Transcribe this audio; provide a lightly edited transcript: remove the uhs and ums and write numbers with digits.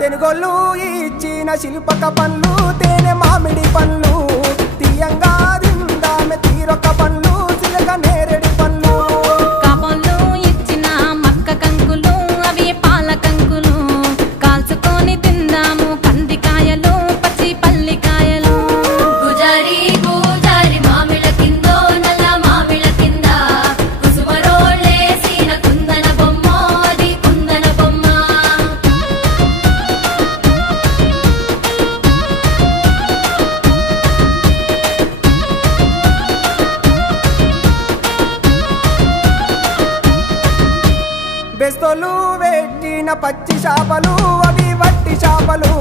తెనుగోళ్ళు ఇచ్చిన శిల్పక పండ్లు తేనె మామిడి పండ్లు తీయంగా తిందామె తీరొక్క పండ్లు చిలక నేరేడు పండ్లు కాబోళ్ళు ఇచ్చిన మక్క కంకులు అవి పాల కంకులు కాల్చుకొని తిందాము కందికాయలు పచ్చి పల్లికాయలు గుజారి గుజారి మామిళ్ళ కిందో నల్ల మామిళ్ళ కింద కుసుమరోళ్ళేసిన కుందన బొమ్మ అది కుందన బొమ్మ బెస్తోలు పెట్టిన పచ్చి చేపలు అవి వట్టి చేపలు